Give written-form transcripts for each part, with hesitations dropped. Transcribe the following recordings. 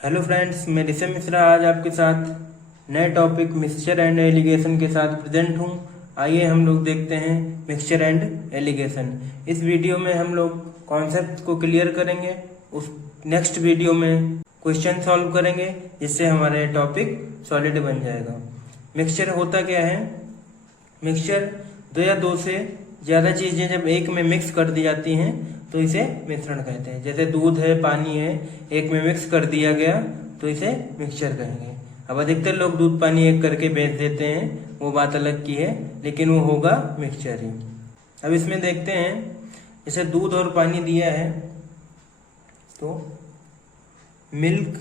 Hello friends, मैं ऋषभ मिश्रा आज आपके साथ नए टॉपिक मिक्सचर एंड एलिगेशन के साथ प्रेजेंट हूँ। आइए हम लोग देखते हैं मिक्सचर एंड एलिगेशन। इस वीडियो में हम लोग कॉन्सेप्ट को क्लियर करेंगे, उस नेक्स्ट वीडियो में क्वेश्चन सॉल्व करेंगे जिससे हमारा टॉपिक सॉलिड बन जाएगा। मिक्सचर होता क्या है? मिक्सचर दो या दो से ज़्यादा चीज़ें जब एक में मिक्स कर दी जाती हैं तो इसे मिश्रण कहते हैं। जैसे दूध है, पानी है, एक में मिक्स कर दिया गया तो इसे मिक्सचर कहेंगे। अब अधिकतर लोग दूध पानी एक करके बेच देते हैं, वो बात अलग की है, लेकिन वो होगा मिक्सचर ही। अब इसमें देखते हैं, जैसे दूध और पानी दिया है तो मिल्क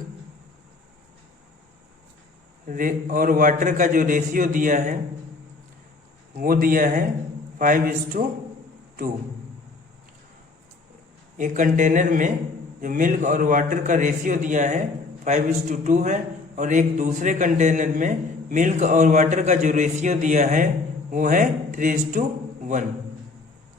और वाटर का जो रेशियो दिया है वो दिया है 5:2। एक कंटेनर में जो मिल्क और वाटर का रेशियो दिया है 5:2 है, और एक दूसरे कंटेनर में मिल्क और वाटर का जो रेशियो दिया है वो है 3:1।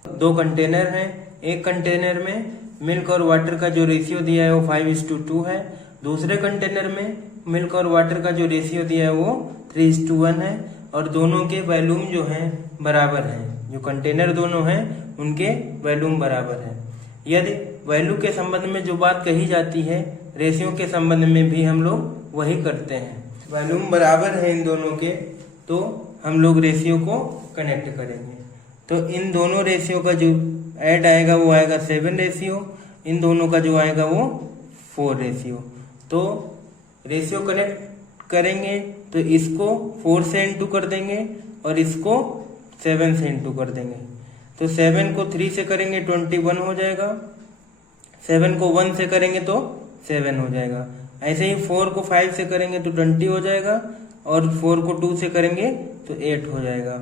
दो कंटेनर हैं, एक कंटेनर में मिल्क और वाटर का जो रेशियो दिया है वो 5:2 है, दूसरे कंटेनर में मिल्क और वाटर का जो रेशियो दिया है वो 3:1 है, और दोनों के वॉल्यूम जो है बराबर हैं। जो कंटेनर दोनों हैं उनके वॉल्यूम बराबर है। यदि वैल्यू के संबंध में जो बात कही जाती है, रेशियो के संबंध में भी हम लोग वही करते हैं। वॉल्यूम बराबर है इन दोनों के तो हम लोग रेशियो को कनेक्ट करेंगे। तो इन दोनों रेशियो का जो ऐड आएगा वो आएगा 7 रेशियो, इन दोनों का जो आएगा वो 4 रेशियो। तो रेशियो कनेक्ट करेंगे तो इसको 4 से इंटू कर देंगे और इसको 7 से इंटू कर देंगे। तो 7 को 3 से करेंगे 21 हो जाएगा, 7 को 1 से करेंगे तो 7 हो जाएगा। ऐसे ही 4 को 5 से करेंगे तो 20 हो जाएगा, और 4 को 2 से करेंगे तो 8 हो जाएगा।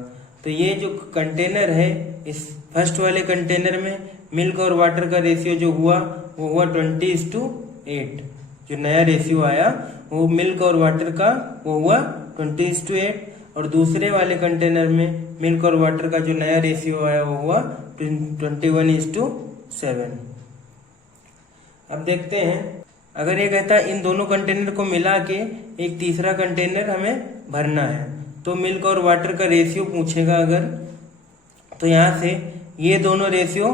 तो ये जो कंटेनर है, इस फर्स्ट वाले कंटेनर में मिल्क और वाटर का रेशियो जो हुआ वो हुआ 20:8। जो नया रेशियो आया वो मिल्क और वाटर का वो हुआ 20:8, और दूसरे वाले कंटेनर में मिल्क और वाटर का जो नया रेशियो आया वो हुआ 21:7। अब देखते हैं, अगर ये कहता है इन दोनों कंटेनर को मिला के एक तीसरा कंटेनर हमें भरना है, तो मिल्क और वाटर का रेशियो पूछेगा अगर, तो यहाँ से ये दोनों रेशियो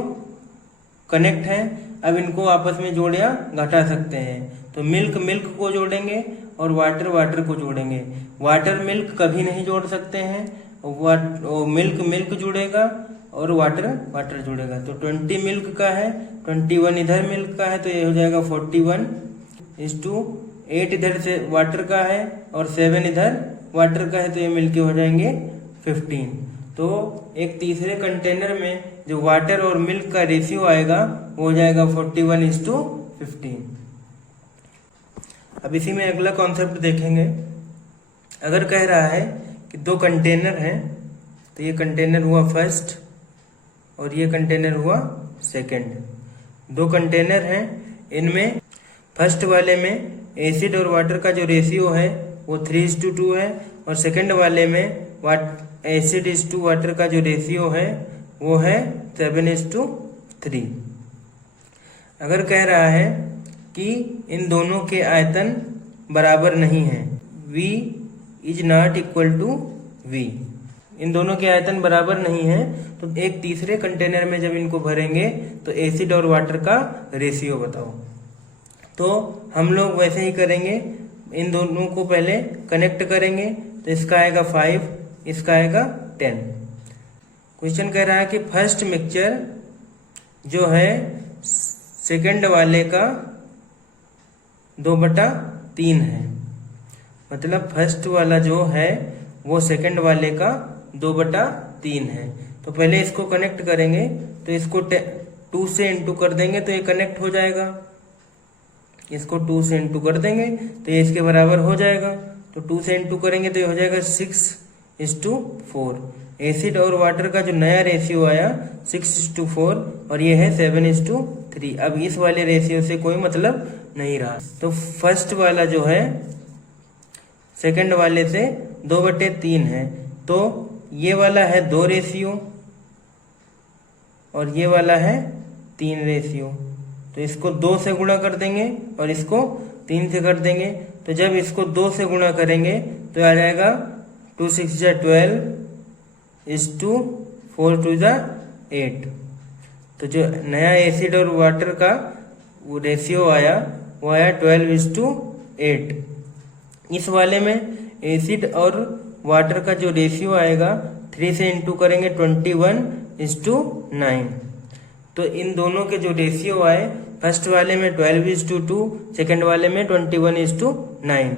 कनेक्ट हैं। अब इनको आपस में जोड़ या घटा सकते हैं। तो मिल्क मिल्क को जोड़ेंगे और वाटर वाटर को जोड़ेंगे। वाटर मिल्क कभी नहीं जोड़ सकते हैं, मिल्क मिल्क जुड़ेगा और वाटर वाटर जुड़ेगा। तो 20 मिल्क का है, 21 इधर मिल्क का है तो ये हो जाएगा 41:8 इधर से वाटर का है और 7 इधर वाटर का है, तो ये मिलके हो जाएंगे 15। तो एक तीसरे कंटेनर में जो वाटर और मिल्क का रेशियो आएगा वो हो जाएगा 41:15। अब इसी में अगला कॉन्सेप्ट देखेंगे। अगर कह रहा है कि दो कंटेनर हैं, तो ये कंटेनर हुआ फर्स्ट और ये कंटेनर हुआ सेकंड। दो कंटेनर हैं, इनमें फर्स्ट वाले में एसिड और वाटर का जो रेशियो है वो 3:2 है, और सेकंड वाले में एसिड इज टू वाटर का जो रेशियो है वो है 7:3। अगर कह रहा है कि इन दोनों के आयतन बराबर नहीं है, V is not equal to V, इन दोनों के आयतन बराबर नहीं है, तो एक तीसरे कंटेनर में जब इनको भरेंगे तो एसिड और वाटर का रेशियो बताओ। तो हम लोग वैसे ही करेंगे, इन दोनों को पहले कनेक्ट करेंगे। तो इसका आएगा 5, इसका आएगा 10। क्वेश्चन कह रहा है कि फर्स्ट मिक्सचर जो है सेकंड वाले का 2/3 है, मतलब फर्स्ट वाला जो है वो सेकंड वाले का 2/3 है। तो पहले इसको कनेक्ट करेंगे, तो इसको 2 से इंटू कर देंगे तो ये कनेक्ट हो जाएगा। इसको 2 से इंटू कर देंगे तो ये इसके बराबर हो जाएगा। तो 2 से इंटू करेंगे तो ये हो जाएगा 6:4। एसिड और वाटर का जो नया रेशियो आया 6:4 और ये है 7:3। अब इस वाले रेशियो से कोई मतलब नहीं रहा। तो फर्स्ट वाला जो है सेकंड वाले से 2/3 है, तो ये वाला है 2 रेशियो और ये वाला है 3 रेशियो। तो इसको 2 से गुणा कर देंगे और इसको 3 से कर देंगे, तो जब इसको 2 से गुणा करेंगे तो आ जाएगा 2 6 जा 12:4 2 जा 8। तो जो नया एसिड और वाटर का वो रेशियो आया वो आया 12:8। इस वाले में एसिड और वाटर का जो रेशियो आएगा 3 से इंटू करेंगे 21:9। तो इन दोनों के जो रेशियो आए, फर्स्ट वाले में 12:2, सेकंड वाले में 21:9।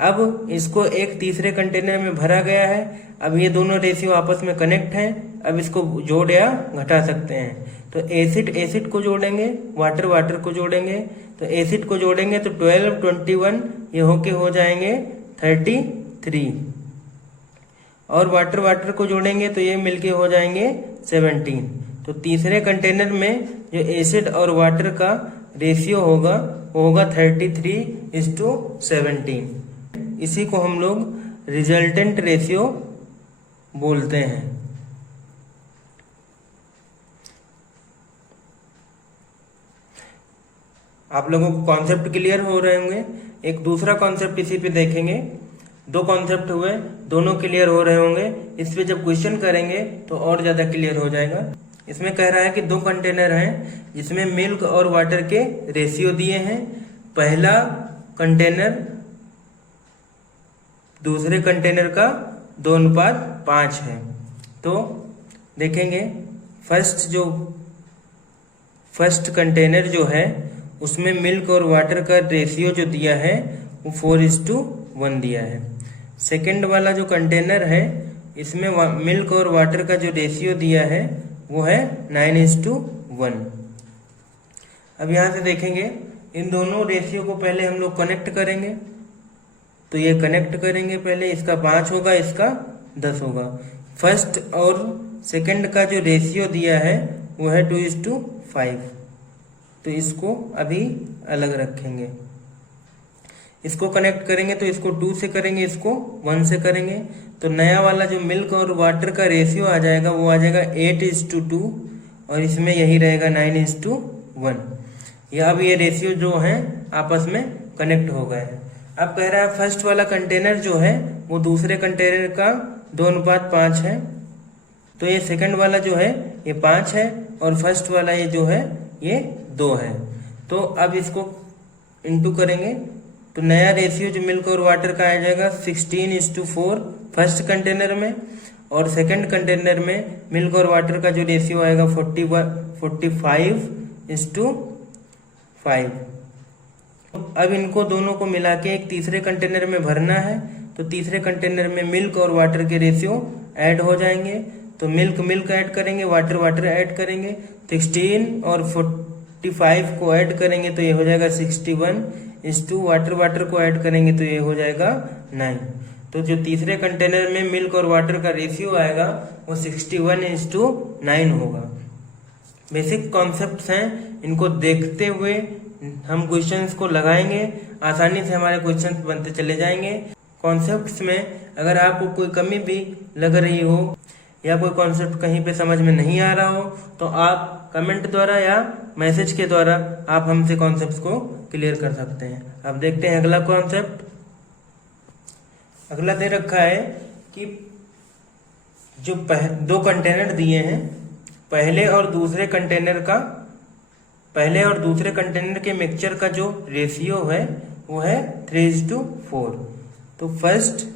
अब इसको एक तीसरे कंटेनर में भरा गया है। अब ये दोनों रेशियो आपस में कनेक्ट हैं। अब इसको जोड़ या घटा सकते हैं। तो एसिड को जोड़ेंगे, वाटर को जोड़ेंगे। तो एसिड को जोड़ेंगे तो 12 21 ये होके हो जाएंगे 33, और वाटर को जोड़ेंगे तो ये मिलके हो जाएंगे 17। तो तीसरे कंटेनर में जो एसिड और वाटर का रेशियो होगा वो होगा 33:17। इसी को हम लोग रिजल्टेंट रेशियो बोलते हैं। आप लोगों को कॉन्सेप्ट क्लियर हो रहे होंगे। एक दूसरा कॉन्सेप्ट इसी पे देखेंगे। 2 कॉन्सेप्ट हुए, दोनों क्लियर हो रहे होंगे। इस पे जब क्वेश्चन करेंगे तो और ज्यादा क्लियर हो जाएगा। इसमें कह रहा है कि 2 कंटेनर हैं जिसमें मिल्क और वाटर के रेशियो दिए हैं। पहला कंटेनर दूसरे कंटेनर का 2:5 है। तो देखेंगे फर्स्ट कंटेनर जो है उसमें मिल्क और वाटर का रेशियो जो दिया है वो 4:1 दिया है। सेकंड वाला जो कंटेनर है इसमें मिल्क और वाटर का जो रेशियो दिया है वो है 9:1। अब यहाँ से देखेंगे इन दोनों रेशियो को पहले हम लोग कनेक्ट करेंगे। तो ये कनेक्ट करेंगे पहले, इसका 5 होगा, इसका 10 होगा। फर्स्ट और सेकंड का जो रेशियो दिया है वो है 2:5। तो इसको अभी अलग रखेंगे। इसको कनेक्ट करेंगे तो इसको 2 से करेंगे, इसको 1 से करेंगे। तो नया वाला जो मिल्क और वाटर का रेशियो आ जाएगा वो आ जाएगा 8:2, और इसमें यही रहेगा 9:1। या अब ये रेशियो जो है आपस में कनेक्ट हो गए हैं। अब कह रहा है फर्स्ट वाला कंटेनर जो है वो दूसरे कंटेनर का 2:5 है। तो ये सेकंड वाला जो है ये 5 है, और फर्स्ट वाला ये जो है ये 2 है। तो अब इसको इंटू करेंगे तो नया रेशियो जो मिल्क और वाटर का आ जाएगा 16:4 फर्स्ट कंटेनर में, और सेकंड कंटेनर में मिल्क और वाटर का जो रेशियो आएगा 45:5। अब इनको दोनों को मिला के एक तीसरे कंटेनर में भरना है। तो तीसरे कंटेनर में मिल्क और वाटर के रेशियो ऐड हो जाएंगे। तो मिल्क ऐड करेंगे, वाटर ऐड करेंगे। 16 और 45 को ऐड करेंगे तो ये हो जाएगा 61:2, वाटर को ऐड करेंगे तो ये हो जाएगा 9। तो जो तीसरे कंटेनर में मिल्क और वाटर का रेशियो आएगा वो 61:9 होगा। बेसिक कॉन्सेप्ट्स हैं, इनको देखते हुए हम क्वेश्चंस को लगाएंगे, आसानी से हमारे क्वेश्चंस बनते चले जाएंगे। कॉन्सेप्ट्स में अगर आपको कोई कमी भी लग रही हो या कोई कॉन्सेप्ट कहीं पे समझ में नहीं आ रहा हो तो आप कमेंट द्वारा या मैसेज के द्वारा आप हमसे कॉन्सेप्ट्स को क्लियर कर सकते हैं। अब देखते हैं अगला कॉन्सेप्ट। अगला दे रखा है कि जो 2 कंटेनर दिए हैं, पहले और दूसरे कंटेनर के मिक्सचर का जो रेशियो है वो है 3:4। तो फर्स्ट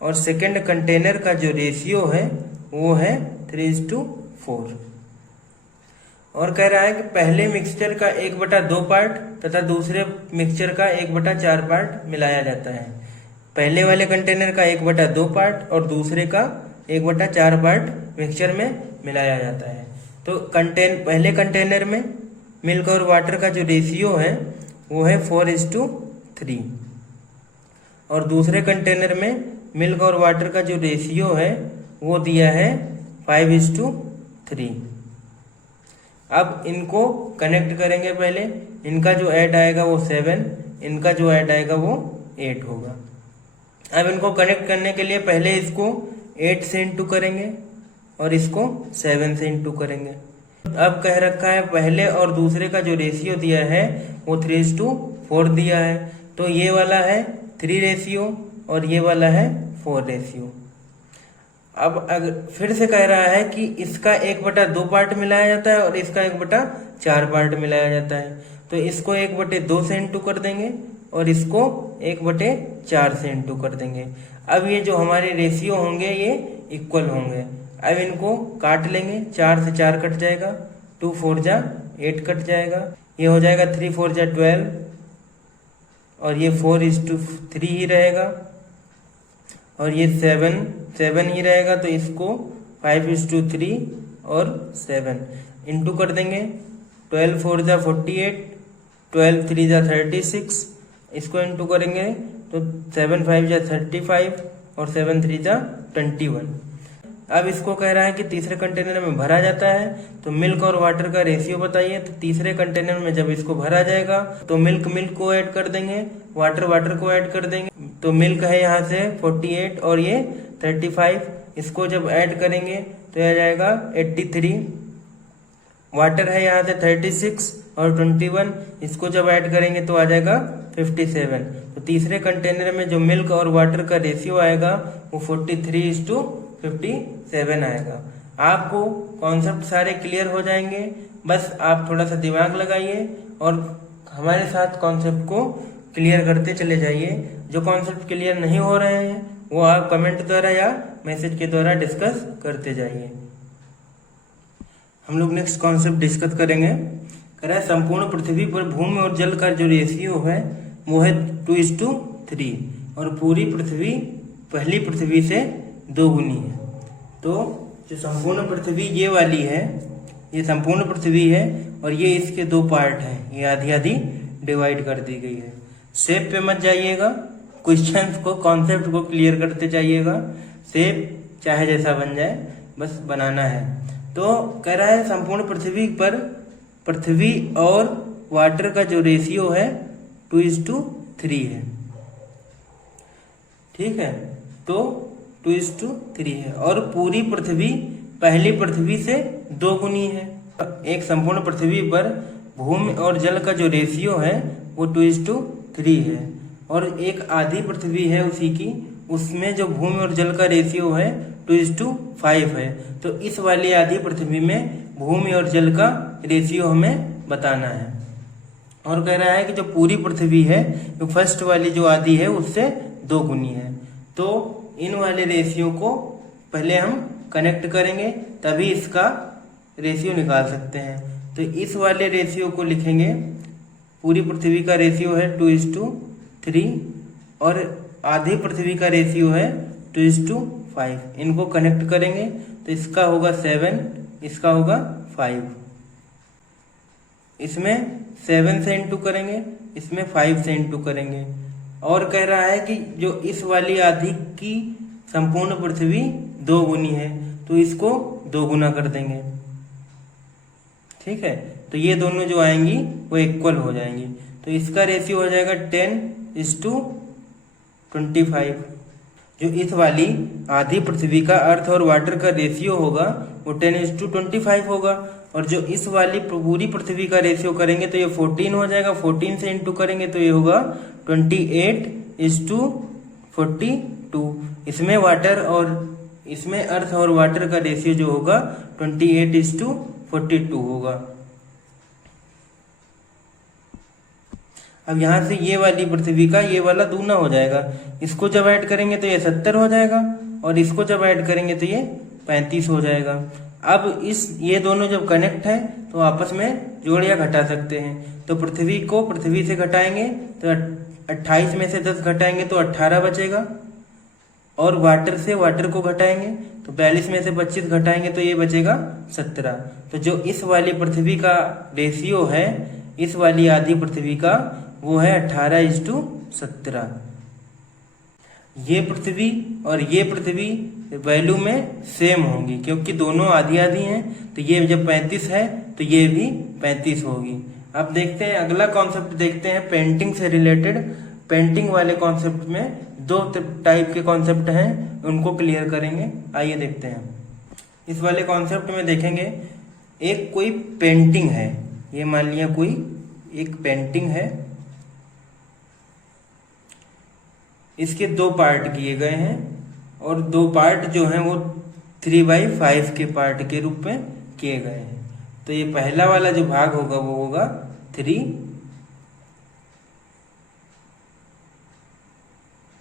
और सेकंड कंटेनर का जो रेशियो है वो है 3:4। और कह रहा है कि पहले मिक्सचर का 1/2 पार्ट तथा दूसरे मिक्सचर का 1/4 पार्ट मिलाया जाता है। पहले वाले कंटेनर का 1/2 पार्ट और दूसरे का 1/4 पार्ट मिक्सचर में मिलाया जाता है। तो पहले कंटेनर में मिल्क और वाटर का जो रेशियो है वो है 4:3, और दूसरे कंटेनर में मिल्क और वाटर का जो रेशियो है वो दिया है 5:3। अब इनको कनेक्ट करेंगे पहले। इनका जो ऐड आएगा वो 7, इनका जो ऐड आएगा वो 8 होगा। अब इनको कनेक्ट करने के लिए पहले इसको 8 से इंटू करेंगे और इसको 7 से इंटू करेंगे। अब कह रखा है पहले और दूसरे का जो रेशियो दिया है वो 3:5 4 दिया है, तो ये वाला है 3 रेशियो और ये वाला है 4 रेशियो। अब अगर फिर से कह रहा है कि इसका 1/2 पार्ट मिलाया जाता है और इसका 1/4 पार्ट मिलाया जाता है, तो इसको 1/2 से इंटू कर देंगे और इसको 1/4 से इंटू कर देंगे। अब ये जो हमारे रेशियो होंगे ये इक्वल होंगे। अब इनको काट लेंगे, 4 से 4 कट जाएगा, 2 4 जा 8 कट जाएगा, ये हो जाएगा 3 4 जा 12 और ये 4:3 ही रहेगा और ये 7 ही रहेगा, तो इसको 5:3 और 7 इंटू कर देंगे। 12 4 जा 48, 12 3 जा 36, इसको इंटू करेंगे तो 7 5 जा 35 और 7 3 जा 21। अब इसको कह रहा है कि तीसरे कंटेनर में भरा जाता है, तो मिल्क और वाटर का रेशियो बताइए। तो तीसरे कंटेनर में जब इसको भरा जाएगा तो मिल्क को ऐड कर देंगे, वाटर को ऐड कर देंगे। तो मिल्क है यहाँ से 48 और ये 35, इसको जब ऐड करेंगे तो यह जाएगा 83। वाटर है यहाँ से 36 और 21, इसको जब ऐड करेंगे तो आ जाएगा 57। तो तीसरे कंटेनर में जो मिल्क और वाटर का रेशियो आएगा वो 43:57 आएगा। आपको कॉन्सेप्ट सारे क्लियर हो जाएंगे, बस आप थोड़ा सा दिमाग लगाइए और हमारे साथ कॉन्सेप्ट को क्लियर करते चले जाइए। जो कॉन्सेप्ट क्लियर नहीं हो रहे हैं वो आप कमेंट द्वारा या मैसेज के द्वारा डिस्कस करते जाइए। हम लोग नेक्स्ट कॉन्सेप्ट डिस्कस करेंगे। कह रहा है संपूर्ण पृथ्वी पर भूमि और जल का जो रेशियो है वो है 2:3 और पूरी पृथ्वी पहली पृथ्वी से 2 गुनी है। तो जो संपूर्ण पृथ्वी ये वाली है, ये संपूर्ण पृथ्वी है और ये इसके 2 पार्ट हैं, ये आधी आधी डिवाइड कर दी गई है। शेप पे मत जाइएगा, क्वेश्चंस को कॉन्सेप्ट को क्लियर करते जाइएगा। शेप चाहे जैसा बन जाए, बस बनाना है। तो कह रहा है संपूर्ण पृथ्वी पर पृथ्वी और वाटर का जो रेशियो है 2:3 है, ठीक है। तो 2:3 है और पूरी पृथ्वी पहली पृथ्वी से 2 गुनी है। एक संपूर्ण पृथ्वी पर भूमि और जल का जो रेशियो है वो 2:3 है और एक आधी पृथ्वी है उसी की, उसमें जो भूमि और जल का रेशियो है 2:5 है। तो इस वाली आधी पृथ्वी में भूमि और जल का रेशियो हमें बताना है। और कह रहा है कि जो पूरी पृथ्वी है जो फर्स्ट वाली जो आधी है उससे 2 गुनी है। तो इन वाले रेशियो को पहले हम कनेक्ट करेंगे तभी इसका रेशियो निकाल सकते हैं। तो इस वाले रेशियो को लिखेंगे, पूरी पृथ्वी का रेशियो है 2:3 और आधी पृथ्वी का रेशियो है 2:5। इनको कनेक्ट करेंगे तो इसका होगा 7, इसका होगा 5। इसमें 7 से इंटू करेंगे, इसमें 5 से इंटू करेंगे। और कह रहा है कि जो इस वाली आधी की संपूर्ण पृथ्वी 2 गुनी है तो इसको 2 गुना कर देंगे, ठीक है। तो ये दोनों जो आएंगी वो इक्वल हो जाएंगी। तो इसका रेशियो हो जाएगा 10:25। जो इस वाली आधी पृथ्वी का अर्थ और वाटर का रेशियो होगा वो 10:25 होगा और जो इस वाली पूरी पृथ्वी का रेशियो करेंगे तो ये 14 हो जाएगा। 14 से इंटू करेंगे तो ये होगा 28:42। इसमें वाटर और इसमें अर्थ और वाटर का रेशियो जो होगा 28:42 होगा। अब यहां से ये वाली पृथ्वी का ये वाला दूना हो जाएगा, इसको जब ऐड करेंगे तो ये 70 हो जाएगा और इसको जब ऐड करेंगे तो ये 35 हो जाएगा। अब ये दोनों जब कनेक्ट है तो आपस में जोड़ या घटा सकते हैं। तो पृथ्वी को पृथ्वी से घटाएंगे तो 28 में से 10 घटाएंगे तो 18 बचेगा और वाटर से वाटर को घटाएंगे तो 42 में से 25 घटाएंगे तो ये बचेगा 17। तो जो इस वाली पृथ्वी का रेशियो है इस वाली आधी पृथ्वी का वो है 18:17। ये पृथ्वी और ये पृथ्वी वैल्यू में सेम होंगी क्योंकि दोनों आधी आधी हैं। तो ये जब 35 है तो ये भी 35 होगी। अब देखते हैं अगला कॉन्सेप्ट देखते हैं पेंटिंग से रिलेटेड। पेंटिंग वाले कॉन्सेप्ट में 2 टाइप के कॉन्सेप्ट हैं, उनको क्लियर करेंगे। आइए देखते हैं। इस वाले कॉन्सेप्ट में देखेंगे एक कोई पेंटिंग है, ये मान लिया कोई एक पेंटिंग है इसके 2 पार्ट किए गए हैं और 2 पार्ट जो हैं वो 3/5 के पार्ट के रूप में किए गए हैं। तो ये पहला वाला जो भाग होगा वो होगा 3,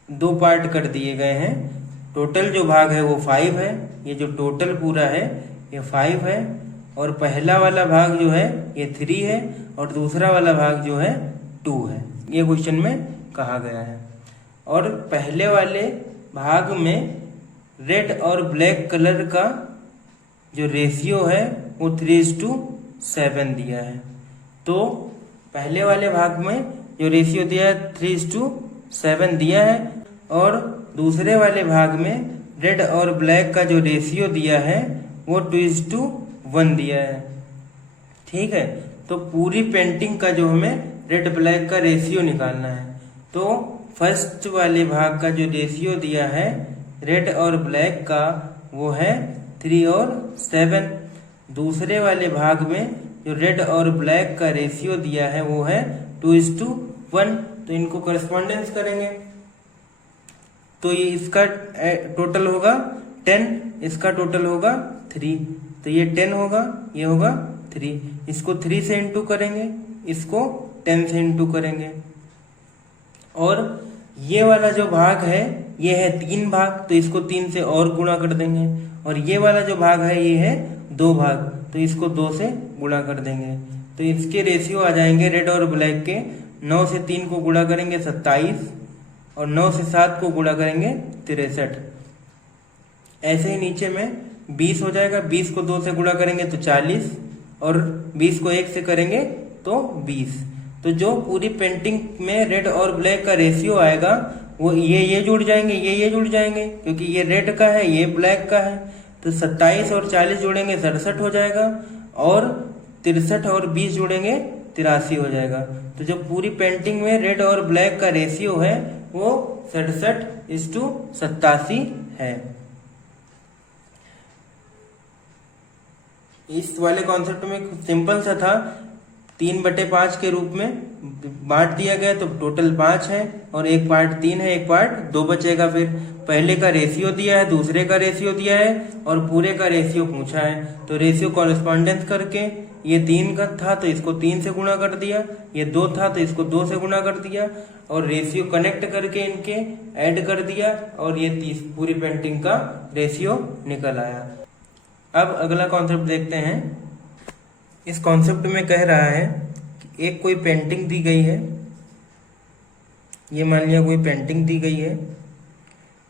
2 पार्ट कर दिए गए हैं। टोटल जो भाग है वो 5 है। ये जो टोटल पूरा है ये 5 है और पहला वाला भाग जो है ये 3 है और दूसरा वाला भाग जो है 2 है। ये क्वेश्चन में कहा गया है। और पहले वाले भाग में रेड और ब्लैक कलर का जो रेशियो है वो 3:7 दिया है। तो पहले वाले भाग में जो रेशियो दिया है 3:7 दिया है और दूसरे वाले भाग में रेड और ब्लैक का जो रेशियो दिया है वो 2:1 दिया है। ठीक है, तो पूरी पेंटिंग का जो हमें रेड ब्लैक का रेशियो निकालना है। तो फर्स्ट वाले भाग का जो रेशियो दिया है रेड और ब्लैक का वो है 3 और 7। दूसरे वाले भाग में जो रेड और ब्लैक का रेशियो दिया है वो है 2:1। तो इनको करस्पॉन्डेंस करेंगे तो ये इसका टोटल होगा 10, इसका टोटल होगा 3। तो ये 10 होगा, ये होगा 3। इसको 3 से इंटू करेंगे, इसको 10 से इंटू करेंगे। और ये वाला जो भाग है ये है 3 भाग, तो इसको 3 से और गुणा कर देंगे। और ये वाला जो भाग है ये है 2 भाग, तो इसको 2 से गुणा कर देंगे। तो इसके रेशियो आ जाएंगे रेड और ब्लैक के 9 से 3 को गुणा करेंगे 27 और 9 से 7 को गुणा करेंगे 63। ऐसे ही नीचे में 20 हो जाएगा, 20 को 2 से गुणा करेंगे तो 40 और 20 को 1 से करेंगे तो 20। तो जो पूरी पेंटिंग में रेड और ब्लैक का रेशियो आएगा वो ये जुड़ जाएंगे, ये जुड़ जाएंगे, क्योंकि ये रेड का है ये ब्लैक का है। तो 27 और 40 जोड़ेंगे 67 हो जाएगा और 63 और 20 जोड़ेंगे 83 हो जाएगा। तो जो पूरी पेंटिंग में रेड और ब्लैक का रेशियो है वो 67:87 है। इस वाले कॉन्सेप्ट में सिंपल सा था, 3/5 के रूप में बांट दिया गया तो टोटल 5 है और एक पार्ट 3 है, एक पार्ट 2 बचेगा। फिर पहले का रेशियो दिया है, दूसरे का रेशियो दिया है और पूरे का रेशियो पूछा है। तो रेशियो कॉरेस्पॉन्डेंस करके ये 3 का था तो इसको 3 से गुणा कर दिया, ये 2 था तो इसको 2 से गुणा कर दिया और रेशियो कनेक्ट करके इनके ऐड कर दिया और ये पूरी पेंटिंग का रेशियो निकल आया। अब अगला कॉन्सेप्ट देखते हैं। इस कॉन्सेप्ट में कह रहा है कि एक कोई पेंटिंग दी गई है, ये मान लिया कोई पेंटिंग दी गई है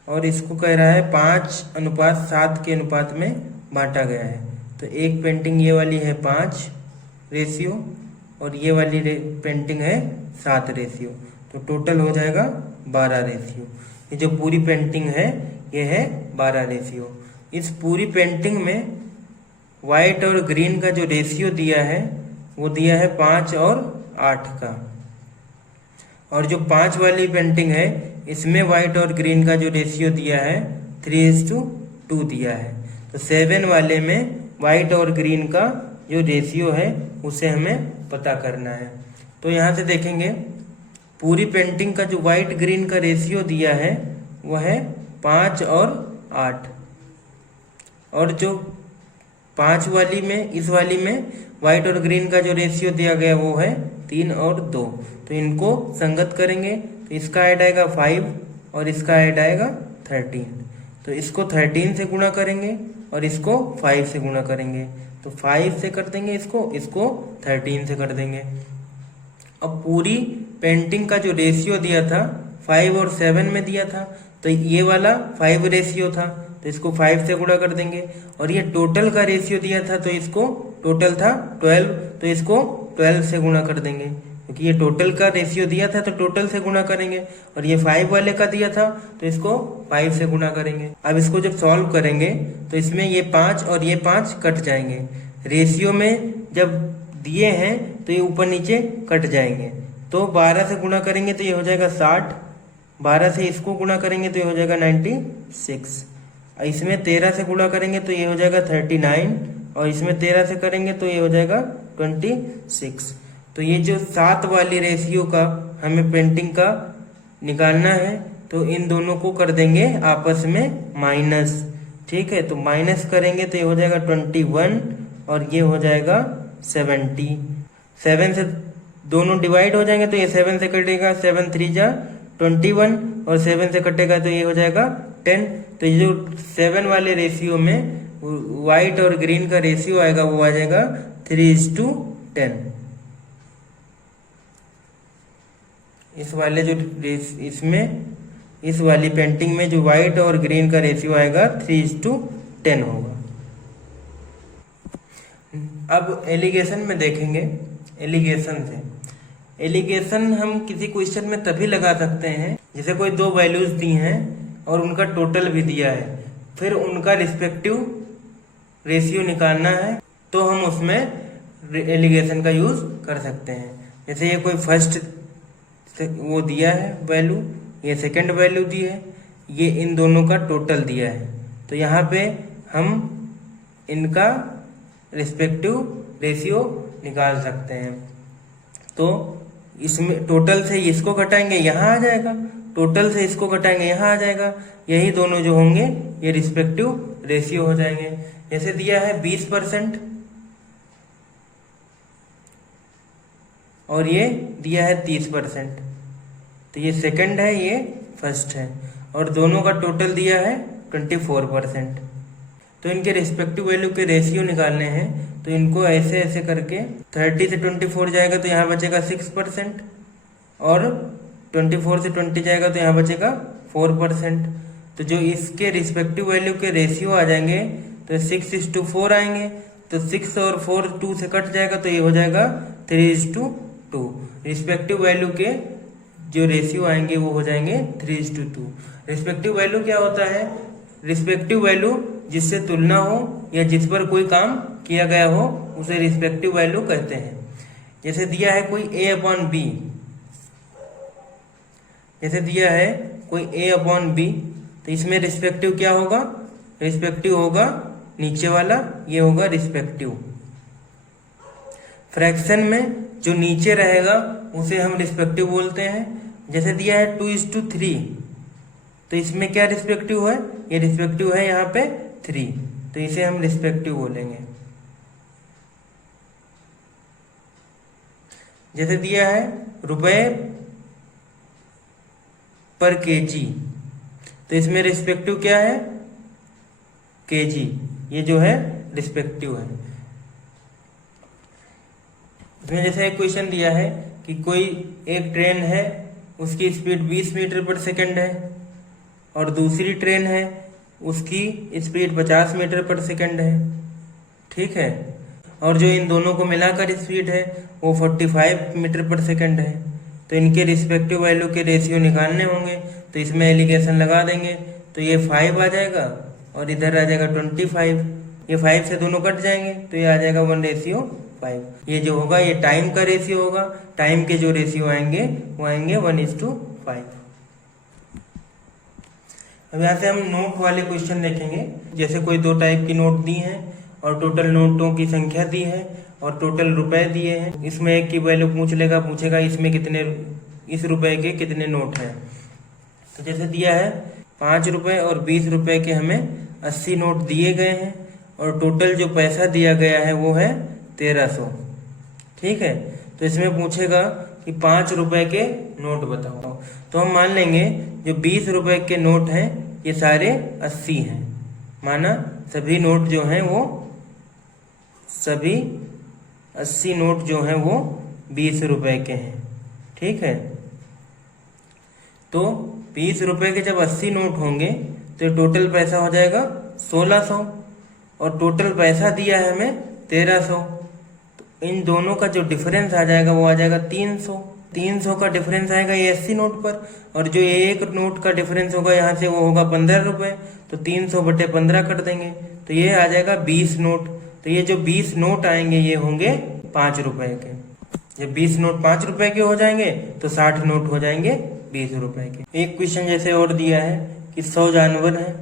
और इसको कह रहा है 5:7 के अनुपात में बांटा गया है। तो एक पेंटिंग ये वाली है 5 रेशियो और ये वाली पेंटिंग है 7 रेशियो, तो टोटल हो जाएगा 12 रेशियो। ये जो पूरी पेंटिंग है ये है 12 रेशियो। इस पूरी पेंटिंग में व्हाइट और ग्रीन का जो रेशियो दिया है वो दिया है 5 और 8 का। और जो 5 वाली पेंटिंग है इसमें व्हाइट और ग्रीन का जो रेशियो दिया है 3:2 दिया है। तो 7 वाले में व्हाइट और ग्रीन का जो रेशियो है उसे हमें पता करना है। तो यहाँ से देखेंगे पूरी पेंटिंग का जो व्हाइट ग्रीन का रेशियो दिया है वह है 5 और 8 और जो 5 वाली में इस वाली में व्हाइट और ग्रीन का जो रेशियो दिया गया वो है 3 और 2। तो इनको संगत करेंगे तो इसका ऐड आएगा 5 और इसका ऐड आएगा 13। तो इसको 13 से गुणा करेंगे और इसको 5 से गुणा करेंगे। तो 5 से कर देंगे इसको 13 से कर देंगे। अब पूरी पेंटिंग का जो रेशियो दिया था 5 और 7 में दिया था तो ये वाला 5 रेशियो था तो इसको 5 से गुणा कर देंगे। और ये टोटल का रेशियो दिया था तो इसको टोटल था 12 तो इसको 12 से गुणा कर देंगे, क्योंकि ये टोटल का रेशियो दिया था तो टोटल से गुणा करेंगे। और ये 5 वाले का दिया था तो इसको 5 से गुणा करेंगे। अब इसको जब सॉल्व करेंगे तो इसमें ये 5 और ये 5 कट जाएंगे। रेशियो में जब दिए हैं तो ये ऊपर नीचे कट जाएंगे। तो 12 से गुणा करेंगे तो ये हो जाएगा 60, 12 से इसको गुणा करेंगे तो ये हो जाएगा 96, इसमें 13 से गुणा करेंगे तो ये हो जाएगा 39 और इसमें 13 से करेंगे तो ये हो जाएगा 26। तो ये जो 7 वाली रेशियो का हमें पेंटिंग का निकालना है तो इन दोनों को कर देंगे आपस में माइनस। ठीक है, तो माइनस करेंगे तो ये हो जाएगा 21 और ये हो जाएगा 70। 7 से दोनों डिवाइड हो जाएंगे तो ये 7 से कटेगा, 7 3 जा 21 और 7 से कटेगा तो ये हो जाएगा 10। तो ये जो 7 वाले रेशियो में व्हाइट और ग्रीन का रेशियो आएगा वो आ जाएगा 3:10। इस वाले जो इसमें इस वाली पेंटिंग में जो व्हाइट और ग्रीन का रेशियो आएगा 3:10 होगा। अब एलिगेशन में देखेंगे। एलिगेशन हम किसी क्वेश्चन में तभी लगा सकते हैं जैसे कोई दो वैल्यूज दी हैं और उनका टोटल भी दिया है, फिर उनका रिस्पेक्टिव रेशियो निकालना है तो हम उसमें एलिगेशन का यूज कर सकते हैं। जैसे ये कोई फर्स्ट वो दिया है वैल्यू, ये सेकंड वैल्यू दी है, ये इन दोनों का टोटल दिया है, तो यहाँ पे हम इनका रिस्पेक्टिव रेशियो निकाल सकते हैं। तो इसमें टोटल से इसको घटाएंगे यहाँ आ जाएगा, टोटल से इसको घटाएंगे यहाँ आ जाएगा, यही दोनों जो होंगे ये रिस्पेक्टिव रेशियो हो जाएंगे। जैसे दिया है 20% और ये दिया है 30%, तो ये सेकंड है ये फर्स्ट है, और दोनों का टोटल दिया है 24%। तो इनके रिस्पेक्टिव वैल्यू के रेशियो निकालने हैं, तो इनको ऐसे ऐसे करके 30 से 24 जाएगा तो यहाँ बचेगा 6%, और 24 से 20 जाएगा तो यहाँ बचेगा 4%। तो जो इसके रिस्पेक्टिव वैल्यू के रेशियो आ जाएंगे तो 6:4 आएंगे, तो 6 और 4 2 से कट जाएगा तो ये हो जाएगा 3:2। रिस्पेक्टिव वैल्यू के जो रेशियो आएंगे वो हो जाएंगे 3:2। रिस्पेक्टिव वैल्यू क्या होता है? रिस्पेक्टिव वैल्यू जिससे तुलना हो या जिस पर कोई काम किया गया हो उसे रिस्पेक्टिव वैल्यू कहते हैं। जैसे दिया है कोई a/b, जैसे दिया है कोई a/b, तो इसमें रिस्पेक्टिव क्या होगा? रिस्पेक्टिव होगा नीचे वाला, ये होगा रिस्पेक्टिव। फ्रैक्शन में जो नीचे रहेगा उसे हम रिस्पेक्टिव बोलते हैं। जैसे दिया है 2:3, तो इसमें क्या रिस्पेक्टिव है? ये रिस्पेक्टिव है यहाँ पे 3, तो इसे हम रिस्पेक्टिव बोलेंगे। जैसे दिया है रुपए पर केजी, तो इसमें रिस्पेक्टिव क्या है? केजी, ये जो है रिस्पेक्टिव है। इसमें जैसे एक क्वेश्चन दिया है कि कोई एक ट्रेन है, उसकी स्पीड 20 मीटर पर सेकंड है, और दूसरी ट्रेन है उसकी स्पीड 50 मीटर पर सेकंड है। ठीक है, और जो इन दोनों को मिलाकर स्पीड है वो 45 मीटर पर सेकंड है। तो इनके रिस्पेक्टिव वैल्यू के रेशियो निकालने होंगे, तो इसमें एलिगेशन लगा देंगे, तो ये 5 आ जाएगा और इधर आ जाएगा 25। ये 5 से दोनों कट जाएंगे तो ये आ जाएगा 1:5। ये जो होगा ये टाइम का रेशियो होगा, टाइम के जो रेशियो आएंगे वो आएंगे 1:5। अब यहाँ से हम नोट वाले क्वेश्चन देखेंगे। जैसे कोई दो टाइप की नोट दी हैं और टोटल नोटों की संख्या दी है और टोटल रुपए दिए हैं। इसमें एक की वैल्यू पूछेगा इसमें कितने, इस रुपए के कितने नोट हैं। तो जैसे दिया है 5 रुपए और 20 रुपए के हमें 80 नोट दिए गए हैं और टोटल जो पैसा दिया गया है वो है 1300। ठीक है, तो इसमें पूछेगा कि 5 रुपए के नोट बताओ। तो हम मान लेंगे जो 20 रुपए के नोट हैं ये सारे 80 हैं, माना सभी नोट जो हैं वो सभी 80 नोट जो हैं वो 20 रुपए के हैं। ठीक है, तो 20 रुपए के जब 80 नोट होंगे तो टोटल पैसा हो जाएगा 1600 और टोटल पैसा दिया है हमें 1300। तो इन दोनों का जो डिफरेंस आ जाएगा वो आ जाएगा 300। 300 का डिफरेंस आएगा ये 80 नोट पर, और जो एक नोट का डिफरेंस होगा यहाँ से वो होगा 15 रुपए, तो 300/15 कर देंगे तो ये आ जाएगा 20 नोट। तो ये जो 20 नोट आएंगे ये होंगे 5 रुपए के। जब 20 नोट 5 रुपए के हो जाएंगे तो 60 नोट हो जाएंगे 20 रुपए के। एक क्वेश्चन जैसे और दिया है कि 100 जानवर हैं,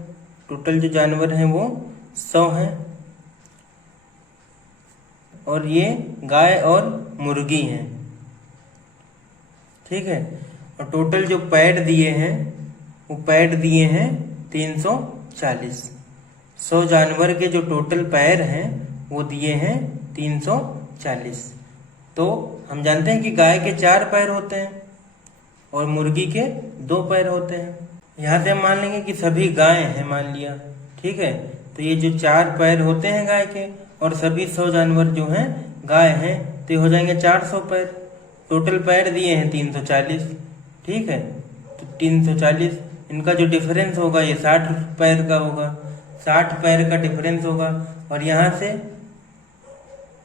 टोटल जो जानवर हैं वो 100 हैं, और ये गाय और मुर्गी हैं। ठीक है, और टोटल जो पैड दिए हैं वो पैर दिए हैं 340। 100 जानवर के जो टोटल पैर हैं वो दिए हैं 340। तो हम जानते हैं कि गाय के 4 पैर होते हैं और मुर्गी के 2 पैर होते हैं। यहाँ से हम मान लेंगे कि सभी गाय हैं, मान लिया, ठीक है। तो ये जो 4 पैर होते हैं गाय के और सभी 100 जानवर जो हैं गाय हैं, तो हो जाएंगे 400 पैर। टोटल पैर दिए हैं 340, ठीक है। तो 340, इनका जो डिफरेंस होगा ये 60 पैर का होगा, 60 पैर का डिफरेंस होगा। और यहाँ से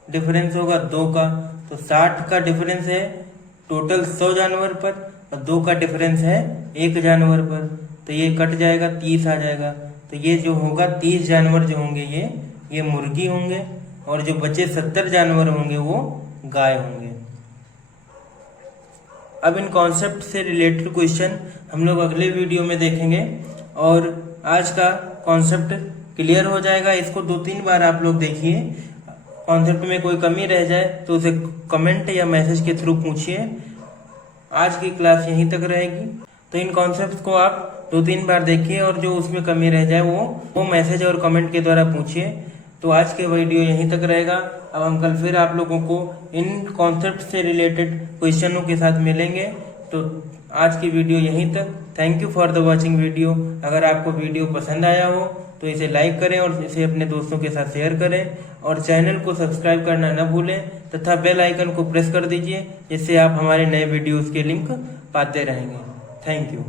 डिफरेंस होगा 2 का, तो 60 का डिफरेंस है टोटल 100 जानवर पर और 2 का डिफरेंस है 1 जानवर पर। तो ये कट जाएगा, 30 आ जाएगा। तो ये जो होगा 30 जानवर जो होंगे ये मुर्गी होंगे और जो बचे 70 जानवर होंगे वो गाय होंगे। अब इन कॉन्सेप्ट से रिलेटेड क्वेश्चन हम लोग अगले वीडियो में देखेंगे और आज का कॉन्सेप्ट क्लियर हो जाएगा। इसको 2-3 बार आप लोग देखिए। कॉन्सेप्ट में कोई कमी रह जाए तो उसे कमेंट या मैसेज के थ्रू पूछिए। आज की क्लास यहीं तक रहेगी। तो इन कॉन्सेप्ट को आप 2-3 बार देखिए और जो उसमें कमी रह जाए वो मैसेज और कमेंट के द्वारा पूछिए। तो आज के वीडियो यहीं तक रहेगा। अब हम कल फिर आप लोगों को इन कॉन्सेप्ट से रिलेटेड क्वेश्चनों के साथ मिलेंगे। तो आज की वीडियो यहीं तक। Thank you for the watching video. अगर आपको वीडियो पसंद आया हो तो इसे लाइक करें और इसे अपने दोस्तों के साथ शेयर करें और चैनल को सब्सक्राइब करना न भूलें तथा बेल आइकन को प्रेस कर दीजिए, जिससे आप हमारे नए वीडियोस के लिंक पाते रहेंगे। Thank you.